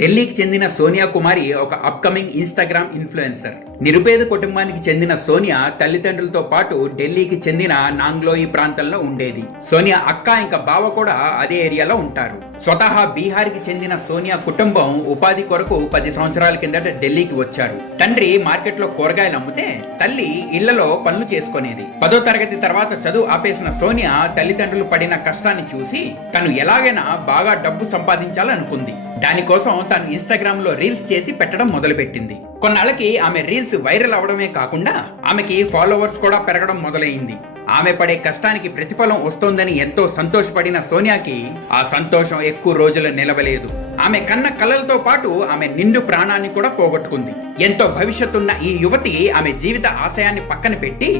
ఢిల్లీకి చెందిన సోనియా కుమారి ఒక అప్కమింగ్ ఇన్స్టాగ్రామ్ ఇన్ఫ్లుయెన్సర్. నిరుపేద కుటుంబానికి చెందిన సోనియా తల్లిదండ్రులతో పాటు ఢిల్లీకి చెందిన నాంగ్లోయి ప్రాంతంలో ఉండేది. సోనియా అక్క ఇంకా బావ కూడా అదే ఏరియాలో ఉంటారు. స్వతహా బీహార్కి చెందిన సోనియా కుటుంబం ఉపాధి కొరకు 10 సంవత్సరాల కిందట ఢిల్లీకి వచ్చారు. తండ్రి మార్కెట్లో కూరగాయలు అమ్మితే తల్లి ఇళ్లలో పనులు చేసుకునేది. 10వ తరగతి తర్వాత చదువు ఆపేసిన సోనియా తల్లిదండ్రులు పడిన కష్టాన్ని చూసి తను ఎలాగైనా బాగా డబ్బు సంపాదించాలనుకుంది. దానికోసం తను ఇన్స్టాగ్రామ్ లో రీల్స్ చేసి పెట్టడం మొదలుపెట్టింది. కొన్నాళ్ళకి ఆమె రీల్స్ వైరల్ అవడమే కాకుండా ఆమెకి ఫాలోవర్స్ కూడా పెరగడం మొదలైంది. ఆమె పడే కష్టానికి ప్రతిఫలం వస్తోందని ఎంతో సంతోషపడిన సోనియాకి ఆ సంతోషం ఎక్కువ రోజులు నిలవలేదు. ఆమె కన్న కలలతో పాటు ఆమె నిండు ప్రాణాన్ని కూడా పోగొట్టుకుంది. ఎంతో భవిష్యత్తున్న ఈ యువతి ఆమె జీవిత ఆశయాన్ని పక్కన పెట్టి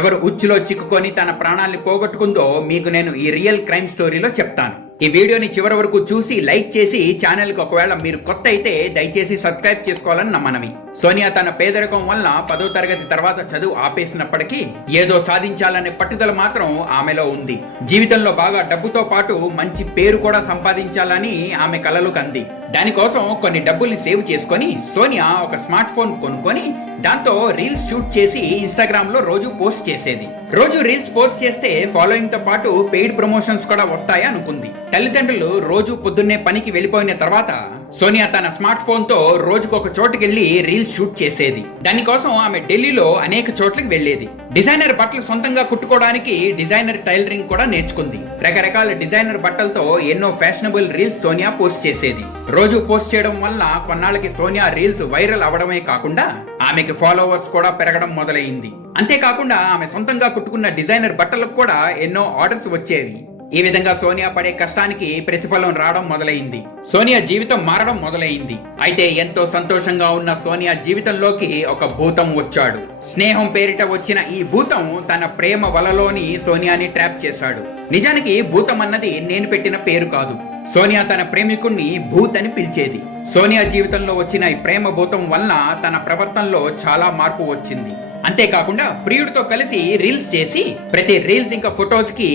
ఎవరు ఉచ్చులో చిక్కుకొని తన ప్రాణాన్ని పోగొట్టుకుందో మీకు నేను ఈ రియల్ క్రైమ్ స్టోరీలో చెప్తాను. ఈ వీడియోని చివరి వరకు చూసి లైక్ చేసి ఛానల్ కి ఒకవేళ మీరు కొత్త అయితే దయచేసి సబ్స్క్రైబ్ చేసుకోవాలని నా మనవి. సోనియా తన పేదరికం వల్ల 10వ తరగతి తర్వాత చదువు ఆపేసినప్పటికీ ఏదో సాధించాలనే పట్టుదల మాత్రం ఆమెలో ఉంది. జీవితంలో బాగా డబ్బుతో పాటు మంచి పేరు కూడా సంపాదించాలని ఆమె కలలు కంది. దానికోసం కొన్ని డబ్బుల్ని సేవ్ చేసుకొని సోనియా ఒక స్మార్ట్ ఫోన్ కొనుక్కొని దాంతో రీల్స్ షూట్ చేసి ఇన్స్టాగ్రామ్ లో రోజు పోస్ట్ చేసేది. రోజు రీల్స్ పోస్ట్ చేస్తే ఫాలోయింగ్ తో పాటు పెయిడ్ ప్రమోషన్స్ కూడా వస్తాయి అనుకుంది. తల్లిదండ్రులు రోజు పొద్దున్నే పనికి వెళ్ళిపోయిన తర్వాత సోనియా తన స్మార్ట్ ఫోన్ తో రోజుకొక చోటుకెళ్లి రీల్స్ షూట్ చేసేది. దానికోసం ఆమె ఢిల్లీలో అనేక చోట్లకి వెళ్లేది. డిజైనర్ బట్టలు సొంతంగా కుట్టుకోవడానికి డిజైనర్ టైలరింగ్ కూడా నేర్చుకుంది. రకరకాల డిజైనర్ బట్టలతో ఎన్నో ఫ్యాషనబుల్ రీల్స్ సోనియా పోస్ట్ చేసేది. రోజు పోస్ట్ చేయడం వల్ల కొన్నాళ్ళకి సోనియా రీల్స్ వైరల్ అవడమే కాకుండా ఆమెకి ఫాలోవర్స్ కూడా పెరగడం మొదలైంది. అంతేకాకుండా ఆమె సొంతంగా కుట్టుకున్న డిజైనర్ బట్టలకు కూడా ఎన్నో ఆర్డర్స్ వచ్చేవి. ఈ విధంగా సోనియా పడే కష్టానికి ప్రతిఫలం రావడం మొదలైంది. సోనియా జీవితం మారడం మొదలైంది. అయితే ఎంతో సంతోషంగా ఉన్న సోనియా జీవితంలోకి ఒక భూతం వచ్చాడు. స్నేహం పేరిట వచ్చిన ఈ భూతం తన ప్రేమ వలలోని సోనియాని ట్రాప్ చేశాడు. నిజానికి భూతం అన్నది నేను పెట్టిన పేరు కాదు. సోనియా తన ప్రేమికుణ్ణి భూత్ అని పిలిచేది. సోనియా జీవితంలో వచ్చిన ఈ ప్రేమ భూతం వల్ల తన ప్రవర్తనలో చాలా మార్పు వచ్చింది. అంతేకాకుండా ప్రియుడితో కలిసి రీల్స్ చేసి ప్రతి రీల్స్ ఇంకా ఫొటోస్ కి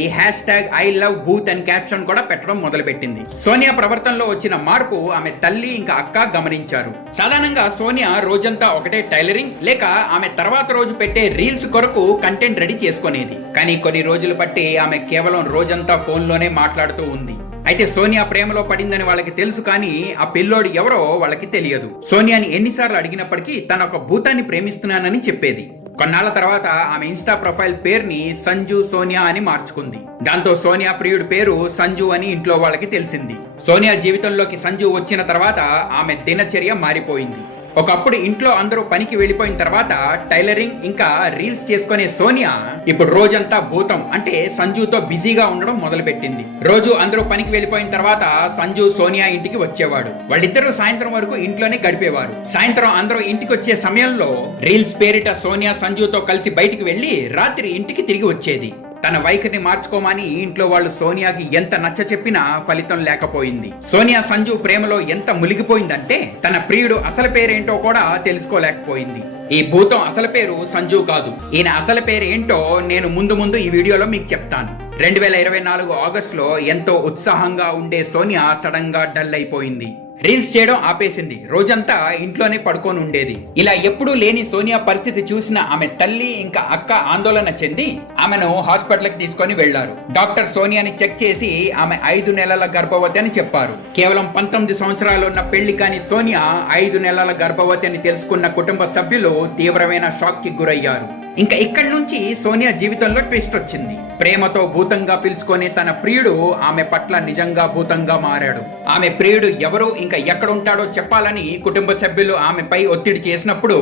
#ILOVEBooth అని క్యాప్షన్ కూడా పెట్టడం మొదలుపెట్టింది. సోనియా ప్రవర్తనలో వచ్చిన మార్పు ఆమె తల్లి ఇంకా అక్క గమనించారు. సాధారణంగా సోనియా రోజంతా ఒకటే టైలరింగ్ లేక ఆమె తర్వాత రోజు పెట్టే రీల్స్ కొరకు కంటెంట్ రెడీ చేసుకునేది. కానీ కొన్ని రోజులు బట్టి ఆమె కేవలం రోజంతా ఫోన్ లోనే మాట్లాడుతూ ఉంది. అయితే సోనియా ప్రేమలో పడిందని వాళ్ళకి తెలుసు, కానీ ఆ పిల్లోడు ఎవరో వాళ్ళకి తెలియదు. సోనియాని ఎన్నిసార్లు అడిగినప్పటికీ తన ఒక భూతాన్ని ప్రేమిస్తున్నానని చెప్పేది. కొన్నాళ్ళ తర్వాత ఆమె ఇన్స్టా ప్రొఫైల్ పేరుని సంజు సోనియా అని మార్చుకుంది. దాంతో సోనియా ప్రియుడి పేరు సంజు అని ఇంట్లో వాళ్ళకి తెలిసింది. సోనియా జీవితంలోకి సంజు వచ్చిన తర్వాత ఆమె దినచర్య మారిపోయింది. ఒకప్పుడు ఇంట్లో అందరూ పనికి వెళ్ళిపోయిన తర్వాత టైలరింగ్ ఇంకా రీల్స్ చేసుకునే సోనియా ఇప్పుడు రోజంతా భూతం అంటే సంజుతో బిజీగా ఉండడం మొదలుపెట్టింది. రోజు అందరూ పనికి వెళ్ళిపోయిన తర్వాత సంజు సోనియా ఇంటికి వచ్చేవాడు. వాళ్ళిద్దరూ సాయంత్రం వరకు ఇంట్లోనే గడిపేవారు. సాయంత్రం అందరూ ఇంటికి వచ్చే సమయంలో రీల్స్ పేరిట సోనియా సంజుతో కలిసి బయటికి వెళ్లి రాత్రి ఇంటికి తిరిగి వచ్చేది. తన వైఖరిని మార్చుకోమని ఇంట్లో వాళ్ళు సోనియాకి ఎంత నచ్చ చెప్పినా ఫలితం లేకపోయింది. సోనియా సంజు ప్రేమలో ఎంత మునిగిపోయిందంటే తన ప్రియుడు అసలు పేరేంటో కూడా తెలుసుకోలేకపోయింది. ఈ భూతం అసలు పేరు సంజు కాదు. ఈయన అసలు పేరు ఏంటో నేను ముందు ఈ వీడియోలో మీకు చెప్తాను. 2024 ఆగస్టులో ఎంతో ఉత్సాహంగా ఉండే సోనియా సడన్ గా డల్ అయిపోయింది. రీల్స్ చేయడం ఆపేసింది. రోజంతా ఇంట్లోనే పడుకొని ఉండేది. ఇలా ఎప్పుడూ లేని సోనియా పరిస్థితి చూసిన ఆమె తల్లి ఇంకా అక్క ఆందోళన చెంది ఆమెను హాస్పిటల్ కి తీసుకొని వెళ్లారు. డాక్టర్ సోనియాని చెక్ చేసి ఆమె 5 నెలల గర్భవతి అని చెప్పారు. కేవలం 19 సంవత్సరాలు ఉన్న పెళ్లి కాని సోనియా 5 నెలల గర్భవతి అని తెలుసుకున్న కుటుంబ సభ్యులు తీవ్రమైన షాక్ కి గురయ్యారు. ఇంకా ఇక్కడి నుంచి సోనియా జీవితంలో ట్విస్ట్ వచ్చింది. ప్రేమతో భూతంగా పిలుచుకొని తన ప్రియుడు ఆమె పట్ల నిజంగా భూతంగా మారాడు. ఆమె ప్రియుడు ఎవరు ఇంకా ఎక్కడ ఉంటాడో చెప్పాలని కుటుంబ సభ్యులు ఆమెపై ఒత్తిడి చేసినప్పుడు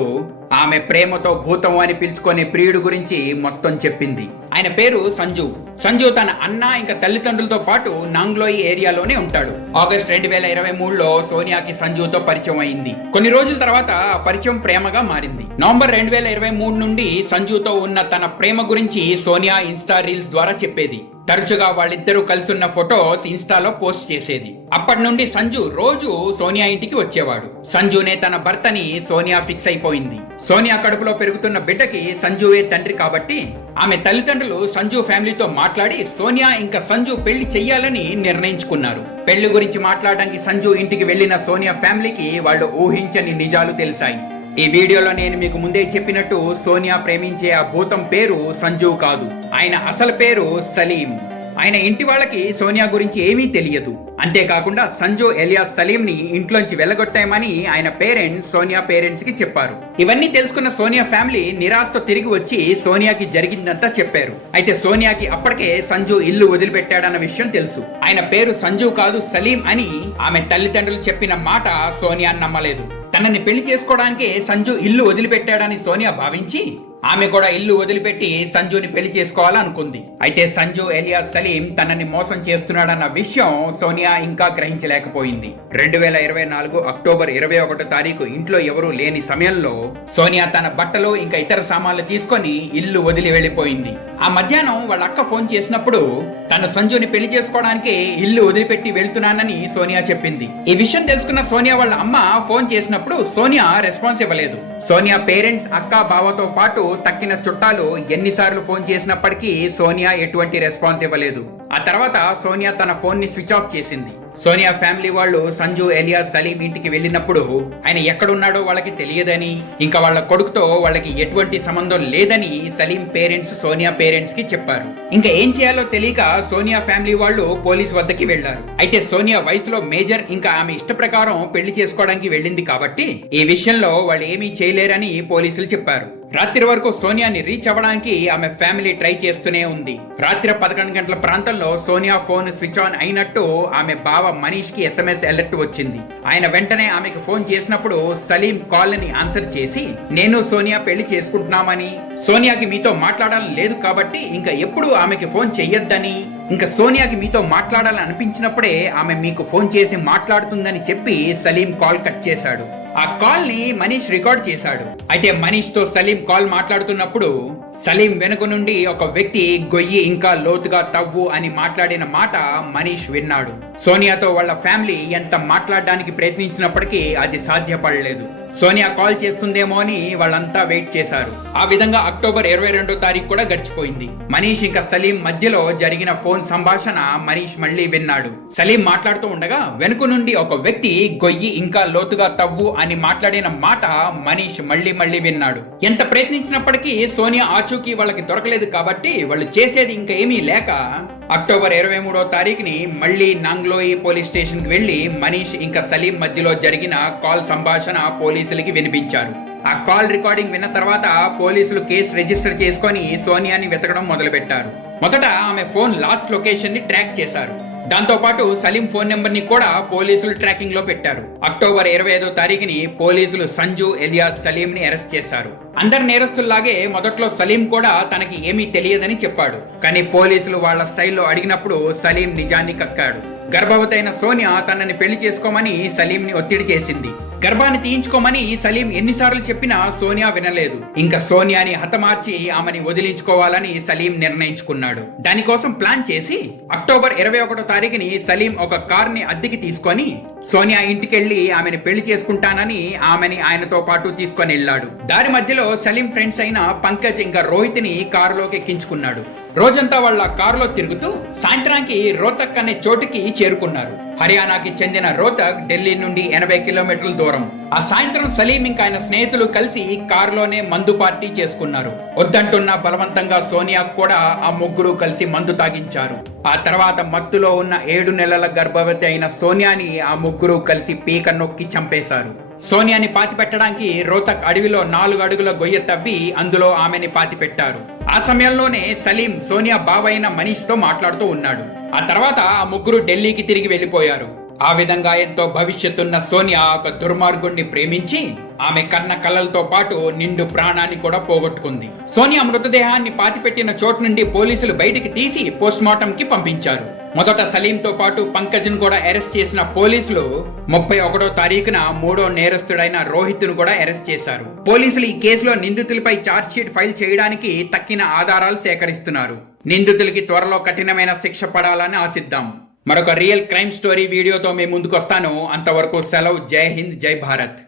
ఆమె ప్రేమతో భూతం అని పిలుచుకునే ప్రియుడు గురించి మొత్తం చెప్పింది. ఆయన పేరు సంజు. సంజు తన అన్న ఇంకా తల్లిదండ్రులతో పాటు నాంగ్లోయి ఏరియాలోనే ఉంటాడు. ఆగస్ట్ 2023లో సోనియాకి సంజుతో పరిచయం అయింది. కొన్ని రోజుల తర్వాత ఆ పరిచయం ప్రేమగా మారింది. నవంబర్ 2023 నుండి సంజుతో ఉన్న తన ప్రేమ గురించి సోనియా ఇన్స్టా రీల్స్ ద్వారా చెప్పేది. తరచుగా వాళ్ళిద్దరూ కలిసున్న ఫొటోస్ ఇన్స్టాలో పోస్ట్ చేసేది. అప్పటి నుండి సంజు రోజు సోనియా ఇంటికి వచ్చేవాడు. సంజునే తన భర్తని సోనియా ఫిక్స్ అయిపోయింది. సోనియా కడుపులో పెరుగుతున్న బిడ్డకి సంజువే తండ్రి కాబట్టి ఆమె తల్లిదండ్రులు సంజు ఫ్యామిలీతో మాట్లాడి సోనియా ఇంకా సంజు పెళ్లి చెయ్యాలని నిర్ణయించుకున్నారు. పెళ్లి గురించి మాట్లాడడానికి సంజు ఇంటికి వెళ్లిన సోనియా ఫ్యామిలీకి వాళ్ళు ఊహించని నిజాలు తెలిసాయి. ఈ వీడియోలో నేను మీకు ముందే చెప్పినట్టు సోనియా ప్రేమించే ఆ భూతం పేరు సంజు కాదు, ఆయన అసలు పేరు సలీం. ఆయన ఇంటి వాళ్ళకి సోనియా గురించి ఏమీ తెలియదు. అంతేకాకుండా సంజు ఎలియాస్ సలీం ని ఇంట్లోంచి వెళ్లగొట్టామని ఆయన పేరెంట్స్ సోనియా పేరెంట్స్ కి చెప్పారు. ఇవన్నీ తెలుసుకున్న సోనియా ఫ్యామిలీ నిరాశతో తిరిగి వచ్చి సోనియాకి జరిగిందంతా చెప్పారు. అయితే సోనియాకి అప్పటికే సంజు ఇల్లు వదిలిపెట్టాడన్న విషయం తెలుసు. ఆయన పేరు సంజు కాదు సలీం అని ఆమె తల్లిదండ్రులు చెప్పిన మాట సోనియా నమ్మలేదు. తనని పెళ్లి చేసుకోవడానికి సంజు ఇల్లు వదిలిపెట్టాడని సోనియా భావించి ఆమె కూడా ఇల్లు వదిలిపెట్టి సంజుని పెళ్లి చేసుకోవాలనుకుంది. అయితే సంజు ఎలియాస్ సలీం తనని మోసం చేస్తున్నాడన్న విషయం సోనియా ఇంకా గ్రహించలేకపోయింది. 2024 అక్టోబర్ 21 తారీఖు ఇంట్లో ఎవరూ లేని సమయంలో సోనియా తన బట్టలు ఇంకా ఇతర సామాన్లు తీసుకొని ఇల్లు వదిలి వెళ్లిపోయింది. ఆ మధ్యాహ్నం వాళ్ళ అక్క ఫోన్ చేసినప్పుడు తను సంజుని పెళ్లి చేసుకోవడానికి ఇల్లు వదిలిపెట్టి వెళ్తున్నానని సోనియా చెప్పింది. ఈ విషయం తెలుసుకున్న సోనియా వాళ్ళ అమ్మ ఫోన్ చేసినప్పుడు సోనియా రెస్పాన్స్ ఇవ్వలేదు. సోనియా పేరెంట్స్ అక్క బావతో పాటు తక్కిన చుట్టాలు ఎన్నిసార్లు ఫోన్ చేసినప్పటికీ సోనియా ఎటువంటి రెస్పాన్స్ ఇవ్వలేదు. ఆ తర్వాత సోనియా తన ఫోన్ ని స్విచ్ ఆఫ్ చేసింది. సోనియా ఫ్యామిలీ వాళ్ళు సంజు ఎలియాస్ సలీం ఇంటికి వెళ్ళినప్పుడు ఆయన ఎక్కడున్నాడో వాళ్ళకి తెలియదని, ఇంకా వాళ్ళ కొడుకుతో వాళ్ళకి ఎటువంటి సంబంధం లేదని సలీం పేరెంట్స్ సోనియా పేరెంట్స్ కి చెప్పారు. ఇంకా ఏం చేయాలో తెలియక సోనియా ఫ్యామిలీ వాళ్ళు పోలీస్ వద్దకి వెళ్లారు. అయితే సోనియా వయసులో మేజర్, ఇంకా ఆమె ఇష్ట ప్రకారం పెళ్లి చేసుకోవడానికి వెళ్ళింది కాబట్టి ఈ విషయంలో వాళ్ళు ఏమీ చేయలేరని పోలీసులు చెప్పారు. రాత్రి వరకు సోనియాని రీచ్ అవ్వడానికి ఆమె ఫ్యామిలీ ట్రై చేస్తూనే ఉంది. రాత్రి 11 గంటల ప్రాంతంలో సోనియా ఫోన్ స్విచ్ ఆన్ అయినట్టు ఆమె బావ మనీష్ కి SMS అలర్ట్ వచ్చింది. ఆయన వెంటనే ఆమెకు ఫోన్ చేసినప్పుడు సలీం కాల్ ని ఆన్సర్ చేసి, నేను సోనియా పెళ్లి చేసుకుంటున్నామని, సోనియాకి మీతో మాట్లాడాలని లేదు కాబట్టి ఇంకా ఎప్పుడు ఆమెకి ఫోన్ చెయ్యొద్దని, ఇంకా సోనియాకి మీతో మాట్లాడాలని అనిపించినప్పుడే ఆమె మీకు ఫోన్ చేసి మాట్లాడుతుందని చెప్పి సలీం కాల్ కట్ చేశాడు. ఆ కాల్ ని మనీష్ రికార్డ్ చేశాడు. అయితే మనీష్ తో సలీం కాల్ మాట్లాడుతున్నప్పుడు సలీం వెనుక నుండి ఒక వ్యక్తి గొయ్యి ఇంకా లోతుగా తవ్వు అని మాట్లాడిన మాట మనీష్ విన్నాడు. సోనియాతో వాళ్ళ ఫ్యామిలీ ఎంత మాట్లాడడానికి ప్రయత్నించినప్పటికీ అది సాధ్యపడలేదు. సోనియా కాల్ చేస్తుందేమో అని వాళ్ళంతా వెయిట్ చేశారు. ఆ విధంగా అక్టోబర్ 22 తారీఖు కూడా గడిచిపోయింది. మనీష్ ఇంకా సలీం మధ్యలో జరిగిన ఫోన్ సంభాషణ మనీష్ మళ్ళీ విన్నాడు. సలీం మాట్లాడుతూ ఉండగా వెనుక నుండి ఒక వ్యక్తి గొయ్యి ఇంకా లోతుగా తవ్వు అని మాట్లాడిన మాట మనీష్ మళ్ళీ విన్నాడు. ఎంత ప్రయత్నించినప్పటికీ సోనియా ఆచూకీ వాళ్ళకి దొరకలేదు కాబట్టి వాళ్ళు చేసేది ఇంకా ఏమీ లేక అక్టోబర్ 23 తారీఖుని మళ్ళీ నాంగ్లోయి పోలీస్ స్టేషన్ కి వెళ్లి మనీష్ ఇంకా సలీం మధ్యలో జరిగిన కాల్ సంభాషణ పోలీసులకి వినిపించారు. ఆ కాల్ రికార్డింగ్ విన్న తర్వాత పోలీసులు కేసు రిజిస్టర్ చేసుకొని సోనియాని వెతకడం మొదలుపెట్టారు. మొదట ఆమె ఫోన్ లాస్ట్ లొకేషన్ ని ట్రాక్ చేశారు. దాంతో పాటు సలీం ఫోన్ నెంబర్ ని కూడా పోలీసులు ట్రాకింగ్ లో పెట్టారు. అక్టోబర్ 25 తారీఖుని పోలీసులు సంజు ఎలియాస్ సలీం ని అరెస్ట్ చేశారు. అందరి నేరస్తుల్లాగే మొదట్లో సలీం కూడా తనకి ఏమీ తెలియదని చెప్పాడు. కానీ పోలీసులు వాళ్ళ స్టైల్లో అడిగినప్పుడు సలీం నిజాన్ని కక్కాడు. గర్భవతి అయిన సోనియా తనని పెళ్లి చేసుకోమని సలీం ని ఒత్తిడి చేసింది. గర్భాన్ని తీయించుకోమని సలీం ఎన్నిసార్లు చెప్పినా సోనియా వినలేదు. ఇంకా సోనియాని హతమార్చి ఆమెని వదిలించుకోవాలని సలీం నిర్ణయించుకున్నాడు. దానికోసం ప్లాన్ చేసి అక్టోబర్ 21 తారీఖుని సలీం ఒక కార్ ని అద్దెకి తీసుకొని సోనియా ఇంటికెళ్లి ఆమెని పెళ్లి చేసుకుంటానని ఆమెని ఆయనతో పాటు తీసుకొని వెళ్ళాడు. దారి మధ్యలో సలీం ఫ్రెండ్స్ అయిన పంకజ్ ఇంకా రోహిత్ ని కారులోకి ఎక్కించుకున్నాడు. రోజంతా వాళ్ళ కారులో తిరుగుతూ సాయంత్రానికి రోహ్తక్ అనే చోటుకి చేరుకున్నారు. హర్యానాకి చెందిన రోహ్తక్ ఢిల్లీ నుండి 80 కిలోమీటర్ల దూరం. ఆ సాయంత్రం సలీం ఇంకా ఆయన స్నేహితులు కలిసి కారులోనే మందు పార్టీ చేసుకున్నారు. వద్దంటున్న బలవంతంగా సోనియా కూడా ఆ ముగ్గురు కలిసి మందు తాగించారు. ఆ తర్వాత మత్తులో ఉన్న 7 నెలల గర్భవతి అయిన సోనియాని ఆ ముగ్గురు కలిసి పీక నొక్కి చంపేశారు. సోనియాని పాతి పెట్టడానికి రోహ్తక్ అడవిలో 4 అడుగుల గొయ్య తవ్వి అందులో ఆమెని పాతి పెట్టారు. ఆ సమయంలోనే సలీం సోనియా బావైన మనీష్ తో మాట్లాడుతూ ఉన్నాడు. ఆ తర్వాత ఆ ముగ్గురు ఢిల్లీకి తిరిగి వెళ్లిపోయారు. ఆ విధంగా ఎంతో భవిష్యత్తున్న సోనియా ఒక దుర్మార్గుణ్ణి ప్రేమించి ఆమె కన్న కళ్ళలతో పాటు నిండు ప్రాణాన్ని కూడా పోగొట్టుకుంది. సోనియా మృతదేహాన్ని పాతిపెట్టిన చోటు నుండి పోలీసులు బయటికి తీసి పోస్ట్ మార్టం కి పంపించారు. మొదట సలీంతో పాటు పంకజ్ ను కూడా అరెస్ట్ చేసిన పోలీసులు 31 తారీఖున 3వ నేరస్తుడైన రోహిత్ ను కూడా అరెస్ట్ చేశారు. పోలీసులు ఈ కేసులో నిందితులపై ఛార్జ్ షీట్ ఫైల్ చేయడానికి తక్కిన ఆధారాలు సేకరిస్తున్నారు. నిందితులకి త్వరలో కఠినమైన శిక్ష పడాలని ఆశిద్దాం. మరొక రియల్ క్రైమ్ స్టోరీ వీడియోతో మీ ముందుకు వస్తాను. అంతవరకు సెలవు. జై హింద్, జై భారత్.